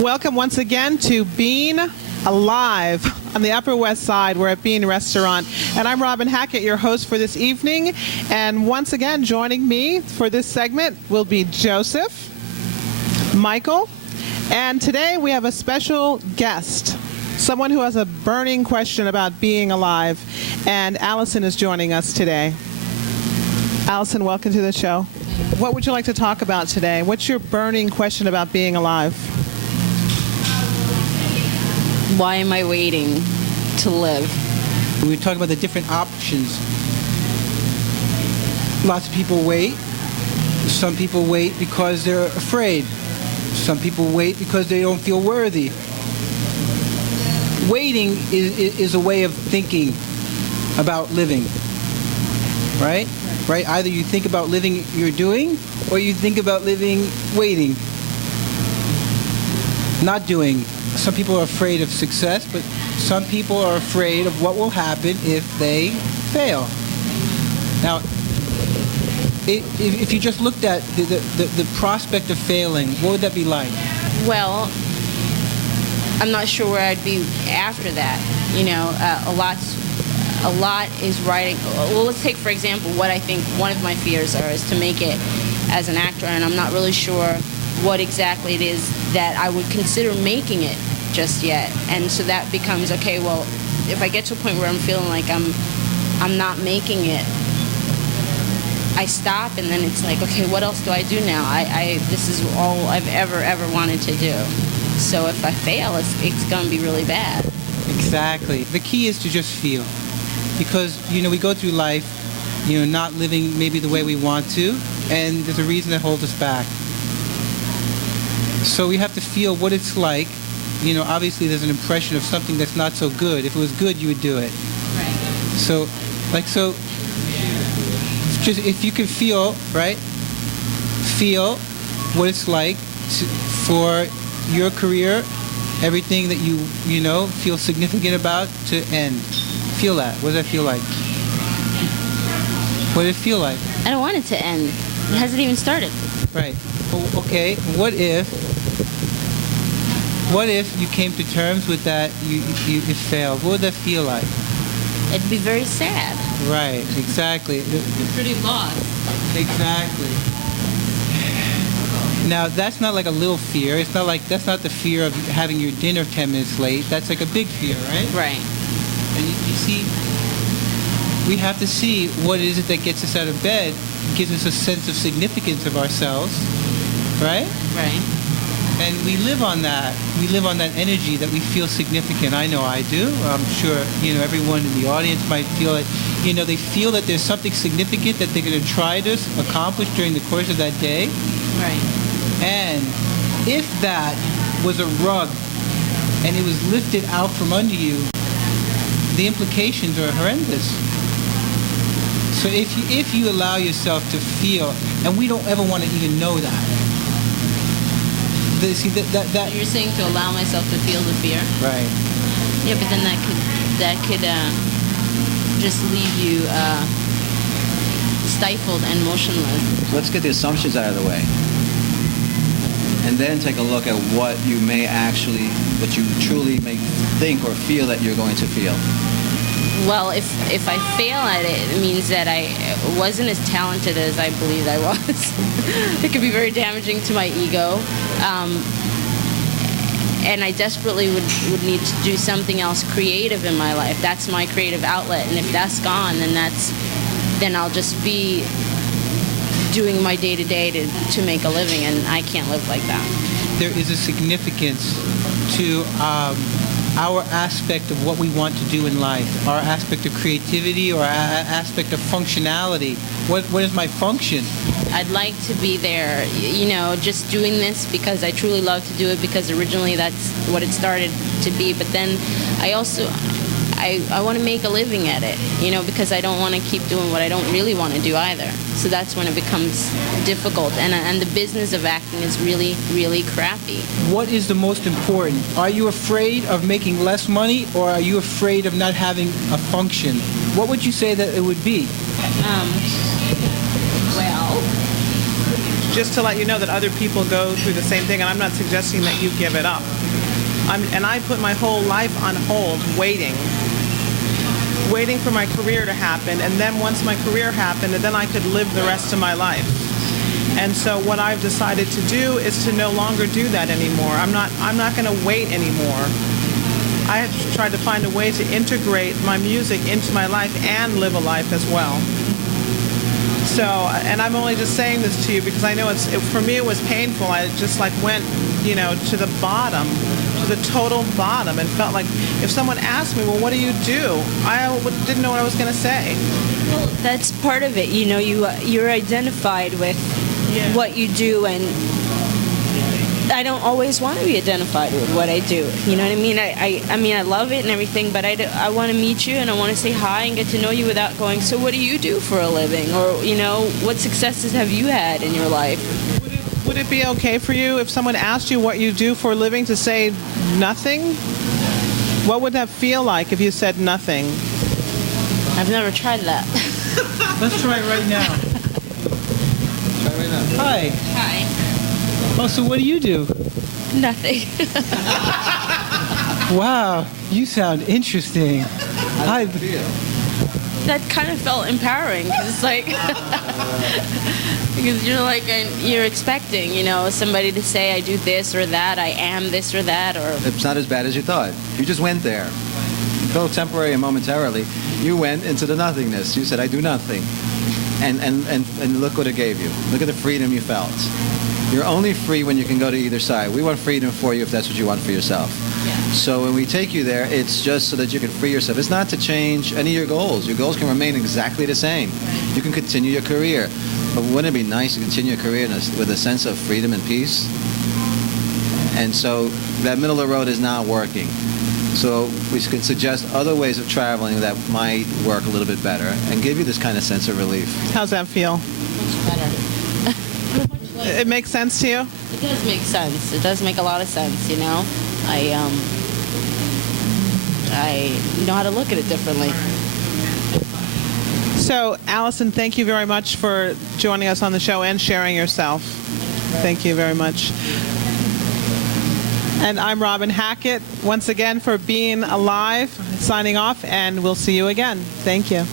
Welcome once again to Bean Alive on the Upper West Side. We're at Bean Restaurant. And I'm Robin Hackett, your host for this evening. And once again, joining me for this segment will be Joseph, Michael, and today we have a special guest, someone who has a burning question about being alive. And Allison is joining us today. Allison, welcome to the show. What would you like to talk about today? What's your burning question about being alive? Why am I waiting to live? We talk about the different options. Lots of people wait. Some people wait because they're afraid. Some people wait because they don't feel worthy. Waiting is a way of thinking about living, right? Right? Either you think about living you're doing, or you think about living waiting, not doing. Some people are afraid of success, but some people are afraid of what will happen if they fail. Now, if you just looked at the prospect of failing, what would that be like? Well, I'm not sure where I'd be after that. You know, a lot is writing. Well, let's take, for example, what I think one of my fears is to make it as an actor, and I'm not really sure what exactly it is that I would consider making it just yet. And so that becomes, okay, well, if I get to a point where I'm feeling like I'm not making it, I stop, and then it's like, okay, what else do I do now? This is all I've ever wanted to do. So if I fail, it's going to be really bad. Exactly. The key is to just feel. Because, you know, we go through life, you know, not living maybe the way we want to, and there's a reason that holds us back. So we have to feel what it's like. You know, obviously there's an impression of something that's not so good. If it was good, you would do it. Right. So, just if you can feel, right? Feel what it's like for your career, everything that you know, feel significant about to end. Feel that. What does that feel like? What does it feel like? I don't want it to end. It hasn't even started. Right. Okay. What if you came to terms with that? It failed. What would that feel like? It'd be very sad. Right. Exactly. You're pretty lost. Exactly. Now that's not like a little fear. It's not like that's not the fear of having your dinner 10 minutes late. That's like a big fear, right? Right. And you see, we have to see what is it that gets us out of bed, gives us a sense of significance of ourselves, right? Right. And we live on that. We live on that energy that we feel significant. I know I do. I'm sure, you know, everyone in the audience might feel it. You know, they feel that there's something significant that they're going to try to accomplish during the course of that day. Right. And if that was a rug and it was lifted out from under you, the implications are horrendous. So if you allow yourself to feel, and we don't ever want to even know that. See that You're saying to allow myself to feel the fear? right. Yeah, but then that could just leave you stifled and motionless. Let's get the assumptions out of the way. And then take a look at what you truly may think or feel that you're going to feel. Well, if I fail at it, it means that I wasn't as talented as I believed I was. It could be very damaging to my ego. And I desperately would need to do something else creative in my life. That's my creative outlet. And if that's gone, then I'll just be doing my day-to-day to make a living, and I can't live like that. There is a significance to our aspect of what we want to do in life, our aspect of creativity or our aspect of functionality. What is my function? I'd like to be there, you know, just doing this because I truly love to do it, because originally that's what it started to be. But then I also, I want to make a living at it, you know, because I don't want to keep doing what I don't really want to do either. So that's when it becomes difficult. And the business of acting is really, really crappy. What is the most important? Are you afraid of making less money, or are you afraid of not having a function? What would you say that it would be? Well, just to let you know that other people go through the same thing, and I'm not suggesting that you give it up. And I put my whole life on hold, waiting for my career to happen, and then once my career happened, then I could live the rest of my life. And so what I've decided to do is to no longer do that anymore. I'm not going to wait anymore. I have tried to find a way to integrate my music into my life and live a life as well. So, and I'm only just saying this to you because I know for me it was painful. I just like went, to the bottom, to the total bottom, and felt like if someone asked me, well, what do you do? I didn't know what I was going to say. Well, that's part of it. You're identified with what you do, and I don't always want to be identified with what I do. You know what I mean? I mean, I love it and everything, but I want to meet you and I want to say hi and get to know you without going, so what do you do for a living? Or, what successes have you had in your life? Would it be okay for you if someone asked you what you do for a living to say nothing? What would that feel like if you said nothing? I've never tried that. Let's try it right now. Try right now. Hi. Hi. Oh, so what do you do? Nothing. Wow, you sound interesting. How does it feel? That kind of felt empowering because it's like because you're expecting somebody to say I do this or that, I am this or that, or It's not as bad as you thought. You just went there. Though temporary and momentarily, you went into the nothingness. You said, I do nothing. And look what it gave you. Look at the freedom you felt. You're only free when you can go to either side. We want freedom for you if that's what you want for yourself. Yeah. So when we take you there, it's just so that you can free yourself. It's not to change any of your goals. Your goals can remain exactly the same. You can continue your career. But wouldn't it be nice to continue your career with a sense of freedom and peace? And so that middle of the road is not working. So we can suggest other ways of traveling that might work a little bit better and give you this kind of sense of relief. How's that feel? much better. It makes sense to you? It does make sense. It does make a lot of sense, I know how to look at it differently. So, Allison, thank you very much for joining us on the show and sharing yourself. Thank you very much. And I'm Robin Hackett, once again for Being Alive, signing off, and we'll see you again. Thank you.